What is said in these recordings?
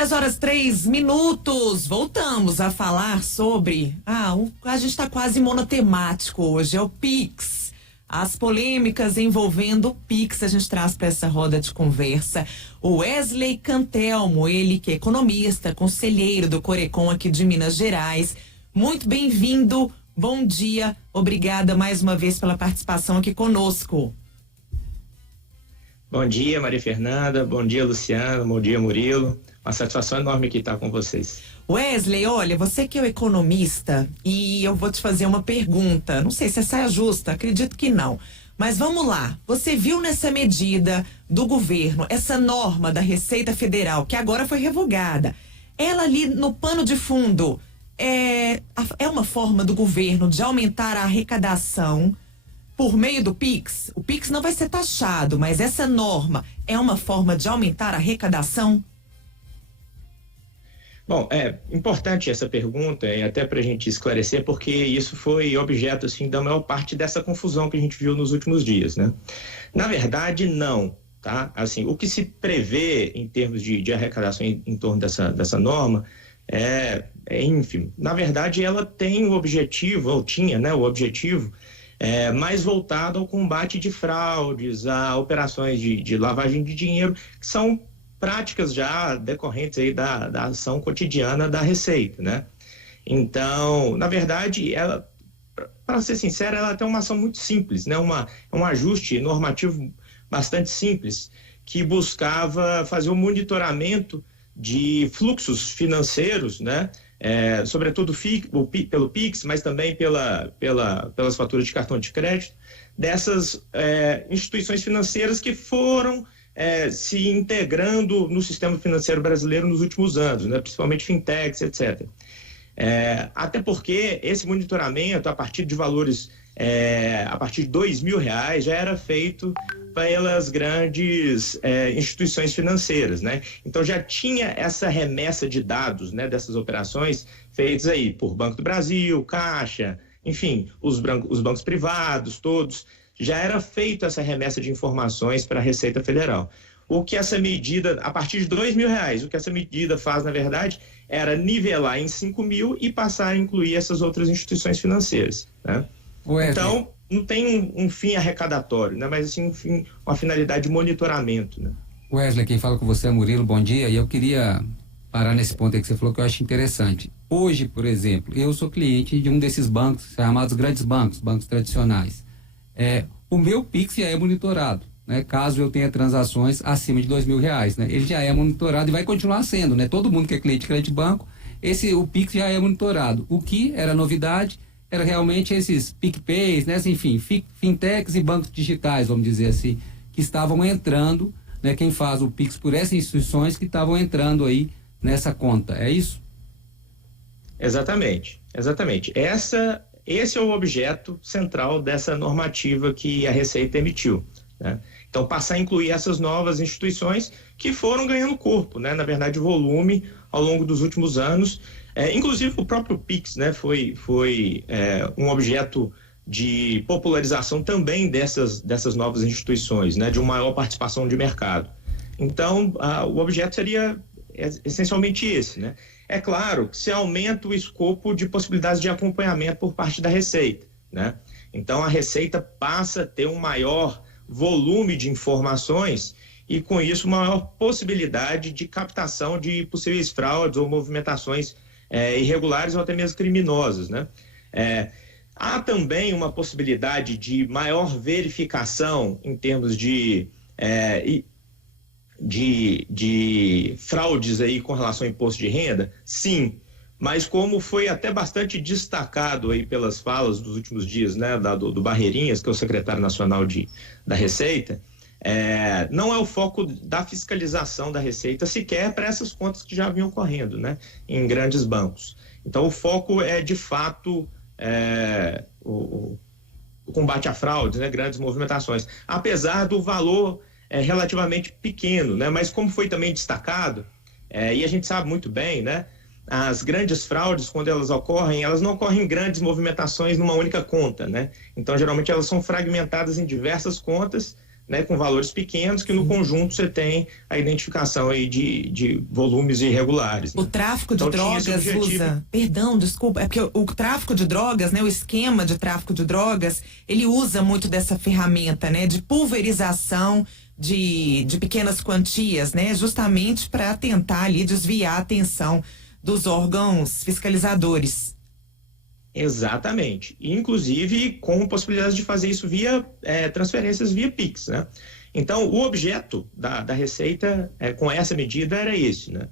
10h03. Voltamos a falar sobre. A gente está quase monotemático hoje, é o Pix. As polêmicas envolvendo o Pix, a gente traz para essa roda de conversa o Wesley Cantelmo, ele que é economista, conselheiro do Corecon aqui de Minas Gerais. Muito bem-vindo, bom dia, obrigada mais uma vez pela participação aqui conosco. Bom dia, Maria Fernanda, bom dia, Luciano, bom dia, Murilo. Uma satisfação enorme aqui estar com vocês. Wesley, olha, você que é o economista e eu vou te fazer uma pergunta. Não sei se essa é justa, acredito que não. Mas vamos lá. Você viu nessa medida do governo, essa norma da Receita Federal, que agora foi revogada, ela ali no pano de fundo é uma forma do governo de aumentar a arrecadação por meio do Pix? O Pix não vai ser taxado, mas essa norma é uma forma de aumentar a arrecadação? Bom, é importante essa pergunta e até para a gente esclarecer, porque isso foi objeto assim, da maior parte dessa confusão que a gente viu nos últimos dias, né? Na verdade, não, tá? Assim, o que se prevê em termos de arrecadação em torno dessa norma é ínfimo. Na verdade, ela tem o objetivo, ou tinha, né, o objetivo mais voltado ao combate de fraudes, a operações de lavagem de dinheiro, que são práticas já decorrentes aí da ação cotidiana da Receita, né? Então, na verdade, ela, para ser sincera, ela tem uma ação muito simples, né? Um ajuste normativo bastante simples, que buscava fazer um monitoramento de fluxos financeiros, né? Sobretudo pelo Pix, mas também pelas faturas de cartão de crédito, dessas instituições financeiras que foram se integrando no sistema financeiro brasileiro nos últimos anos, né? Principalmente fintechs, etc. Até porque esse monitoramento, a partir de valores, a partir de R$2.000, já era feito pelas grandes instituições financeiras, né? Então já tinha essa remessa de dados, né, dessas operações feitas aí por Banco do Brasil, Caixa, enfim, os bancos privados, todos. Já era feita essa remessa de informações para a Receita Federal. O que essa medida, a partir de R$2.000, o que essa medida faz, na verdade, era nivelar em 5.000 e passar a incluir essas outras instituições financeiras, né? Então, não tem um fim arrecadatório, né? Mas assim, uma finalidade de monitoramento, né? Wesley, quem fala com você é Murilo, bom dia. E eu queria parar nesse ponto aí que você falou, que eu acho interessante. Hoje, por exemplo, eu sou cliente de um desses bancos, chamados grandes bancos tradicionais. O meu Pix já é monitorado, né? Caso eu tenha transações acima de R$2.000, né? Ele já é monitorado e vai continuar sendo, né? Todo mundo que é cliente de crédito banco, o Pix já é monitorado. O que era novidade era realmente esses PicPays, né? Enfim, fintechs e bancos digitais, vamos dizer assim, que estavam entrando, né? Quem faz o Pix por essas instituições que estavam entrando aí nessa conta, é isso? Exatamente. Esse é o objeto central dessa normativa que a Receita emitiu, né? Então, passar a incluir essas novas instituições que foram ganhando corpo, né? Na verdade, volume ao longo dos últimos anos. Inclusive, o próprio Pix, né? Foi um objeto de popularização também dessas novas instituições, né? De uma maior participação de mercado. Então, o objeto seria essencialmente esse, né? É claro que se aumenta o escopo de possibilidades de acompanhamento por parte da Receita, né? Então, a Receita passa a ter um maior volume de informações e, com isso, uma maior possibilidade de captação de possíveis fraudes ou movimentações irregulares ou até mesmo criminosas, né? Há também uma possibilidade de maior verificação em termos de fraudes aí com relação ao imposto de renda? Sim, mas como foi até bastante destacado aí pelas falas dos últimos dias, né, do Barreirinhas, que é o secretário nacional da Receita, não é o foco da fiscalização da Receita sequer para essas contas que já vinham ocorrendo, né, em grandes bancos. Então o foco é de fato o combate à fraude, né, grandes movimentações, apesar do valor relativamente pequeno, né? Mas como foi também destacado, e a gente sabe muito bem, né? As grandes fraudes, quando elas não ocorrem em grandes movimentações numa única conta, né? Então, geralmente, elas são fragmentadas em diversas contas, né, com valores pequenos, que no conjunto você tem a identificação aí de volumes irregulares. Né? O tráfico de Então, tinha drogas esse objetivo. usa... Perdão, desculpa. É porque o tráfico de drogas, né, o esquema de tráfico de drogas, ele usa muito dessa ferramenta, né, de pulverização de pequenas quantias, né, justamente para tentar ali desviar a atenção dos órgãos fiscalizadores. Exatamente. Inclusive com possibilidades de fazer isso via transferências via Pix, né? Então, o objeto da Receita com essa medida era esse, né?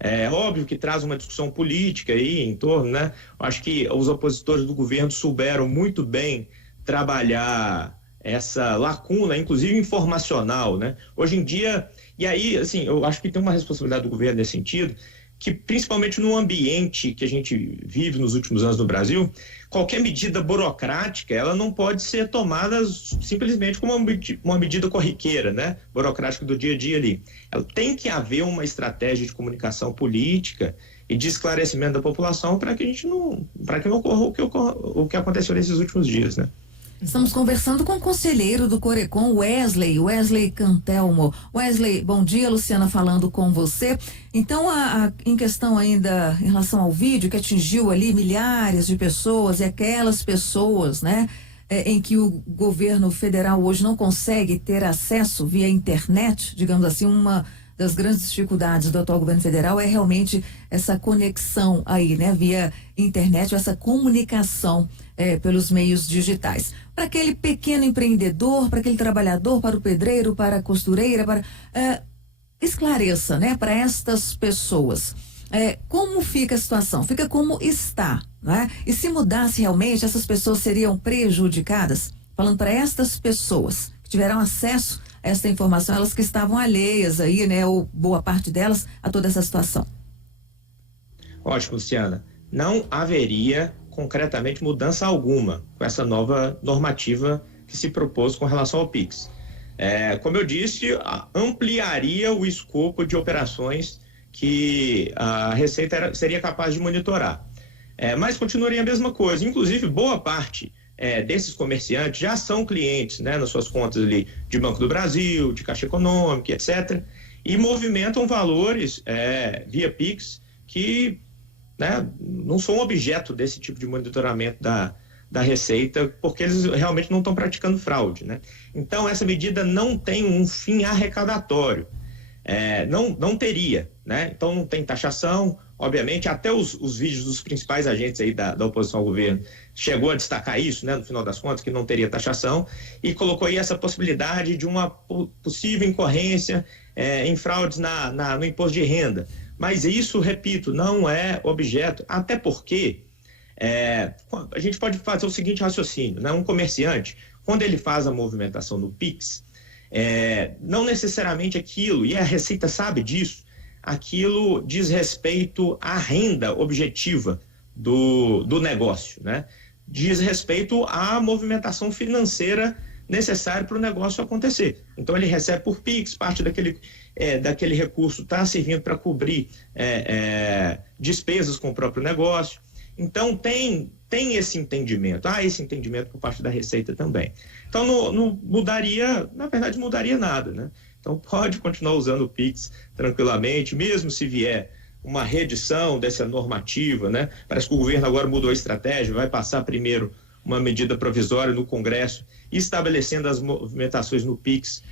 É óbvio que traz uma discussão política aí em torno, né? Eu acho que os opositores do governo souberam muito bem trabalhar essa lacuna, inclusive informacional, né? Hoje em dia, e aí, assim, eu acho que tem uma responsabilidade do governo nesse sentido, que principalmente no ambiente que a gente vive nos últimos anos no Brasil, qualquer medida burocrática, ela não pode ser tomada simplesmente como uma medida corriqueira, né? Burocrática do dia a dia ali. Ela tem que haver uma estratégia de comunicação política e de esclarecimento da população para que que não ocorra o que aconteceu nesses últimos dias, né? Estamos conversando com o conselheiro do Corecon, Wesley Cantelmo. Wesley, bom dia, Luciana falando com você. Então, em questão ainda em relação ao vídeo que atingiu ali milhares de pessoas e aquelas pessoas, né, em que o governo federal hoje não consegue ter acesso via internet, digamos assim, uma das grandes dificuldades do atual governo federal é realmente essa conexão aí, né, via internet, essa comunicação pelos meios digitais. Para aquele pequeno empreendedor, para aquele trabalhador, para o pedreiro, para a costureira, esclareça, né, para estas pessoas. Como fica a situação? Fica como está, né? E se mudasse realmente, essas pessoas seriam prejudicadas? Falando para estas pessoas que tiveram acesso a esta informação, elas que estavam alheias aí, né, ou boa parte delas, a toda essa situação. Ótimo, Luciana. Não haveria concretamente mudança alguma com essa nova normativa que se propôs com relação ao Pix. Como eu disse, ampliaria o escopo de operações que a Receita seria capaz de monitorar. Mas continuaria a mesma coisa. Inclusive, boa parte desses comerciantes já são clientes, né, nas suas contas ali de Banco do Brasil, de Caixa Econômica, etc. E movimentam valores via Pix que, né, não são objeto desse tipo de monitoramento da Receita, porque eles realmente não estão praticando fraude, né? Então, essa medida não tem um fim arrecadatório. Não teria, né? Então, não tem taxação. Obviamente, até os vídeos dos principais agentes aí da oposição ao governo chegou a destacar isso, né, no final das contas, que não teria taxação, e colocou aí essa possibilidade de uma possível incorrência em fraudes no imposto de renda. Mas isso, repito, não é objeto, até porque a gente pode fazer o seguinte raciocínio, né? Um comerciante, quando ele faz a movimentação no Pix, não necessariamente aquilo, e a Receita sabe disso, aquilo diz respeito à renda objetiva do negócio, né? Diz respeito à movimentação financeira necessária para o negócio acontecer. Então ele recebe por Pix, parte daquele recurso está servindo para cobrir despesas com o próprio negócio. Então tem esse entendimento, esse entendimento por parte da Receita também. Então não mudaria, na verdade não mudaria nada, né? Então pode continuar usando o Pix tranquilamente, mesmo se vier uma reedição dessa normativa, né? Parece que o governo agora mudou a estratégia, vai passar primeiro uma medida provisória no Congresso, estabelecendo as movimentações no Pix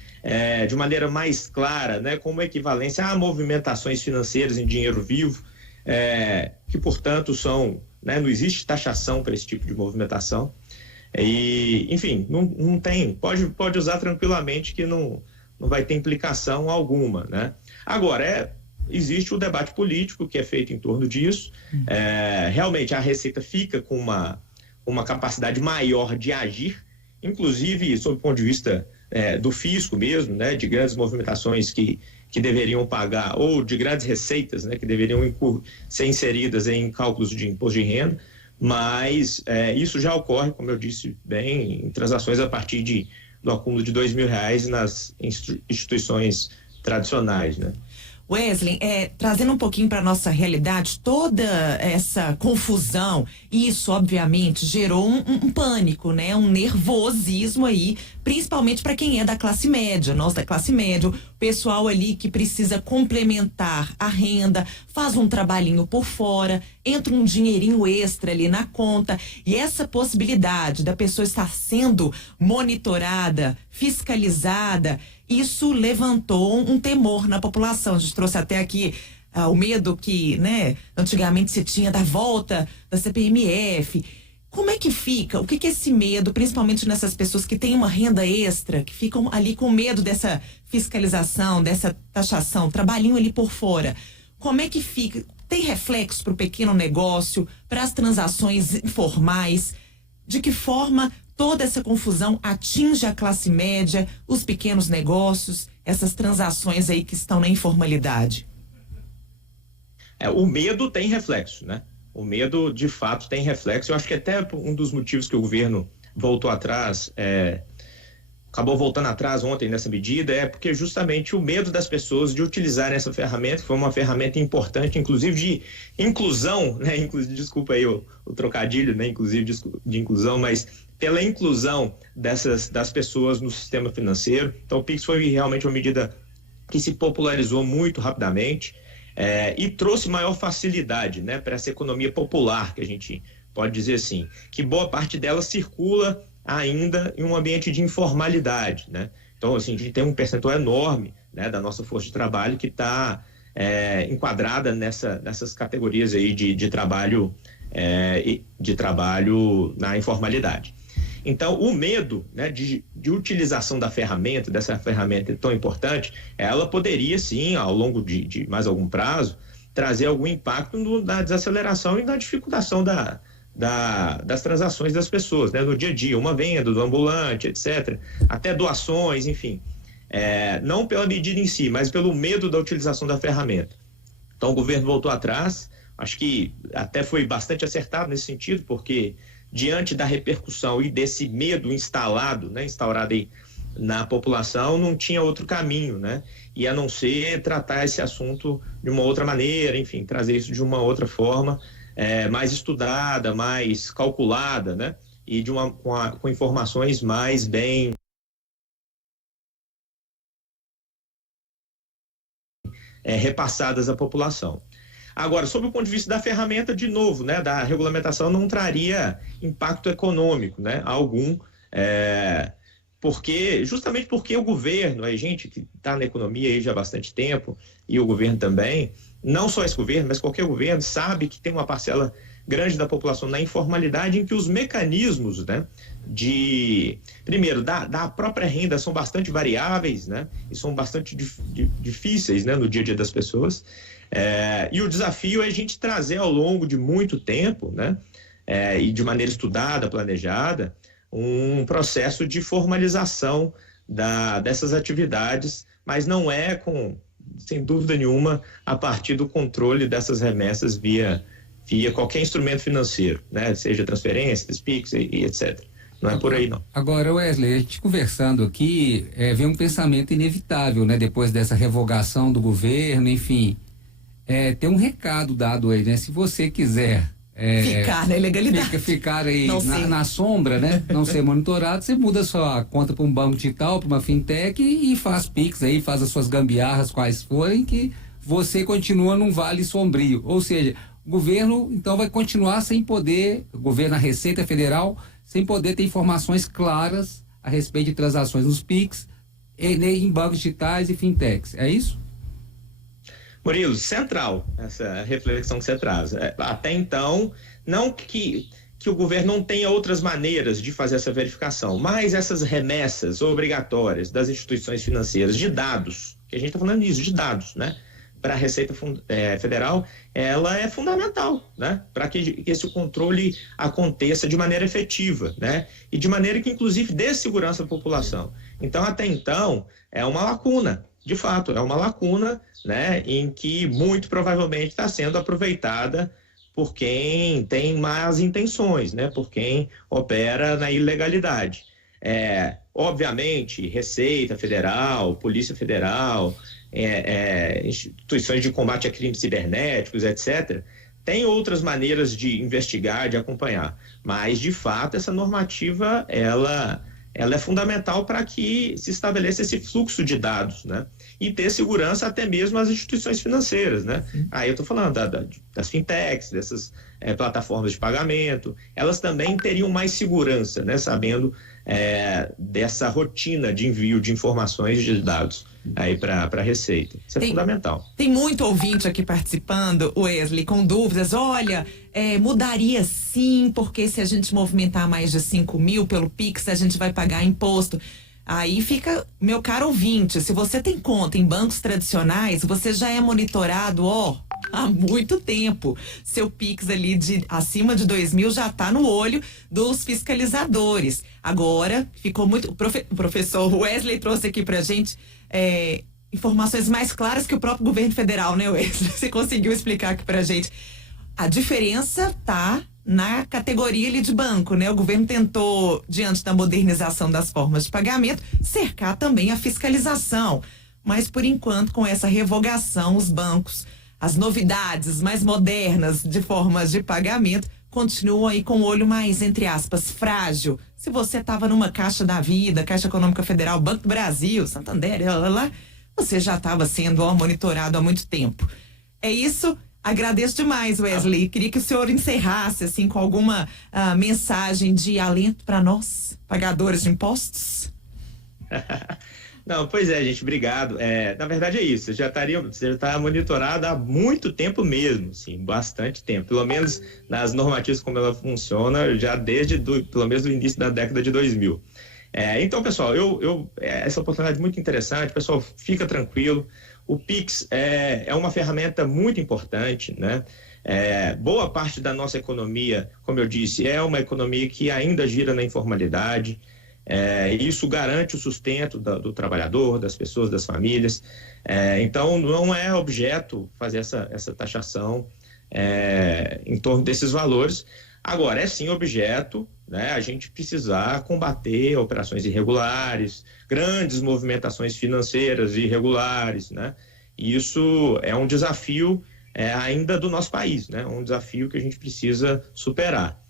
de maneira mais clara, né? Como equivalência a movimentações financeiras em dinheiro vivo, que portanto são, né? Não existe taxação para esse tipo de movimentação. E, enfim, não tem, pode usar tranquilamente que não vai ter implicação alguma, né? Agora, existe o debate político que é feito em torno disso. Realmente a Receita fica com uma capacidade maior de agir, inclusive sob o ponto de vista do fisco mesmo, né? De grandes movimentações que deveriam pagar, ou de grandes receitas, né? Que deveriam ser inseridas em cálculos de imposto de renda, mas isso já ocorre, como eu disse bem, em transações a partir do acúmulo de R$2.000 nas instituições tradicionais, né? Wesley, trazendo um pouquinho para nossa realidade, toda essa confusão, isso obviamente gerou um pânico, né? Um nervosismo aí, principalmente para quem é da classe média, nós da classe média, o pessoal ali que precisa complementar a renda, faz um trabalhinho por fora, entra um dinheirinho extra ali na conta, e essa possibilidade da pessoa estar sendo monitorada, fiscalizada, isso levantou um temor na população. A gente trouxe até aqui o medo que, né, antigamente se tinha da volta da CPMF. Como é que fica? O que é esse medo, principalmente nessas pessoas que têm uma renda extra, que ficam ali com medo dessa fiscalização, dessa taxação, trabalhinho ali por fora? Como é que fica? Tem reflexo para o pequeno negócio, para as transações informais? De que forma toda essa confusão atinge a classe média, os pequenos negócios, essas transações aí que estão na informalidade? O medo tem reflexo, né? O medo, de fato, tem reflexo. Eu acho que até um dos motivos que o governo voltou atrás, acabou voltando atrás ontem nessa medida, é porque justamente o medo das pessoas de utilizarem essa ferramenta, que foi uma ferramenta importante, inclusive de inclusão, né? Desculpa aí o trocadilho, né? Inclusive de inclusão, mas pela inclusão das pessoas no sistema financeiro. Então, o Pix foi realmente uma medida que se popularizou muito rapidamente. E trouxe maior facilidade, né, para essa economia popular, que a gente pode dizer assim, que boa parte dela circula ainda em um ambiente de informalidade, né? Então, assim, a gente tem um percentual enorme, né, da nossa força de trabalho que está enquadrada nessas categorias aí de trabalho na informalidade. Então, o medo, né, de utilização da ferramenta, dessa ferramenta tão importante, ela poderia, sim, ao longo de mais algum prazo, trazer algum impacto na desaceleração e na dificultação das transações das pessoas, né, no dia a dia, uma venda do ambulante, etc., até doações, enfim. Não pela medida em si, mas pelo medo da utilização da ferramenta. Então, o governo voltou atrás, acho que até foi bastante acertado nesse sentido, porque diante da repercussão e desse medo instaurado aí na população, não tinha outro caminho, né? E a não ser tratar esse assunto de uma outra maneira, enfim, trazer isso de uma outra forma, mais estudada, mais calculada, né? E com informações mais bem repassadas à população. Agora, sob o ponto de vista da ferramenta, de novo, né, da regulamentação, não traria impacto econômico, né, algum, justamente porque o governo, a gente que está na economia aí já há bastante tempo, e o governo também, não só esse governo, mas qualquer governo, sabe que tem uma parcela grande da população na informalidade, em que os mecanismos, né, primeiro, da própria renda são bastante variáveis, né, e são bastante difíceis, né, no dia a dia das pessoas. E o desafio é a gente trazer ao longo de muito tempo, né, e de maneira estudada, planejada, um processo de formalização dessas atividades, mas não sem dúvida nenhuma, a partir do controle dessas remessas via qualquer instrumento financeiro, né, seja transferências, PIX e etc. Não é por aí, não. Agora, Wesley, a gente conversando aqui, vem um pensamento inevitável, né, depois dessa revogação do governo, enfim. Tem um recado dado aí, né? Se você quiser ficar na ilegalidade, ficar aí na sombra, né? Não ser monitorado, você muda sua conta para um banco digital, para uma fintech e faz Pix aí, faz as suas gambiarras quais forem, que você continua num vale sombrio. Ou seja, o governo então vai continuar sem poder, o governo, a Receita Federal, sem poder ter informações claras a respeito de transações nos Pix, em bancos digitais e fintechs. É isso? Murilo, central essa reflexão que você traz. Até então, não que o governo não tenha outras maneiras de fazer essa verificação, mas essas remessas obrigatórias das instituições financeiras de dados, que a gente está falando disso, de dados, né, para a Receita Federal, ela é fundamental, né, para que esse controle aconteça de maneira efetiva, né, e de maneira que, inclusive, dê segurança à população. Então, até então, é uma lacuna. De fato, é uma lacuna, né, em que muito provavelmente está sendo aproveitada por quem tem más intenções, né, por quem opera na ilegalidade. Obviamente, Receita Federal, Polícia Federal, instituições de combate a crimes cibernéticos, etc., tem outras maneiras de investigar, de acompanhar, mas, de fato, essa normativa, ela ela é fundamental para que se estabeleça esse fluxo de dados, né? E ter segurança até mesmo às instituições financeiras, né? Aí eu estou falando das fintechs, dessas plataformas de pagamento, elas também teriam mais segurança, né? Sabendo dessa rotina de envio de informações e de dados aí para a Receita. Isso é fundamental. Tem muito ouvinte aqui participando, Wesley, com dúvidas. Olha, mudaria sim, porque se a gente movimentar mais de 5 mil pelo Pix, a gente vai pagar imposto. Aí fica, meu caro ouvinte, se você tem conta em bancos tradicionais, você já é monitorado, há muito tempo. Seu Pix ali acima de 2 mil já está no olho dos fiscalizadores. Agora, ficou muito... O professor Wesley trouxe aqui pra gente informações mais claras que o próprio governo federal, né, Wesley? Você conseguiu explicar aqui pra gente. A diferença tá na categoria ali de banco, né? O governo tentou, diante da modernização das formas de pagamento, cercar também a fiscalização. Mas, por enquanto, com essa revogação, os bancos, as novidades mais modernas de formas de pagamento, continuam aí com o olho mais, entre aspas, frágil. Se você estava numa Caixa da Vida, Caixa Econômica Federal, Banco do Brasil, Santander, lá, você já estava sendo monitorado há muito tempo. É isso. Agradeço demais, Wesley. Queria que o senhor encerrasse assim com alguma mensagem de alento para nós, pagadores de impostos. Não, pois é, gente, obrigado. Na verdade é isso, você já está monitorado há muito tempo mesmo, sim, bastante tempo. Pelo menos nas normativas como ela funciona, já desde pelo menos o início da década de 2000. Então, pessoal, essa oportunidade é muito interessante, pessoal, fica tranquilo. O Pix é uma ferramenta muito importante, né? Boa parte da nossa economia, como eu disse, é uma economia que ainda gira na informalidade. Isso garante o sustento do trabalhador, das pessoas, das famílias. Então, não é objeto fazer essa taxação em torno desses valores. Agora, é sim objeto, né, a gente precisar combater operações irregulares, grandes movimentações financeiras irregulares, né? E isso é um desafio ainda do nosso país, né? Um desafio que a gente precisa superar.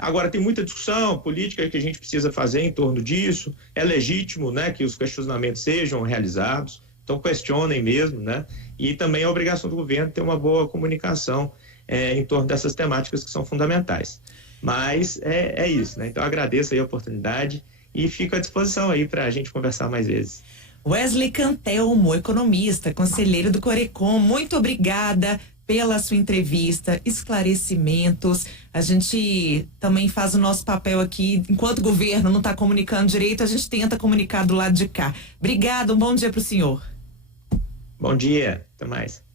Agora, tem muita discussão política que a gente precisa fazer em torno disso. É legítimo, né, que os questionamentos sejam realizados, então questionem mesmo, né? E também é obrigação do governo ter uma boa comunicação em torno dessas temáticas que são fundamentais. Mas é isso, né? Então agradeço aí a oportunidade e fico à disposição aí para a gente conversar mais vezes. Wesley Cantelmo, economista, conselheiro do Corecon, muito obrigada pela sua entrevista, esclarecimentos. A gente também faz o nosso papel aqui, enquanto o governo não está comunicando direito, a gente tenta comunicar do lado de cá. Obrigada, um bom dia para o senhor. Bom dia, até mais.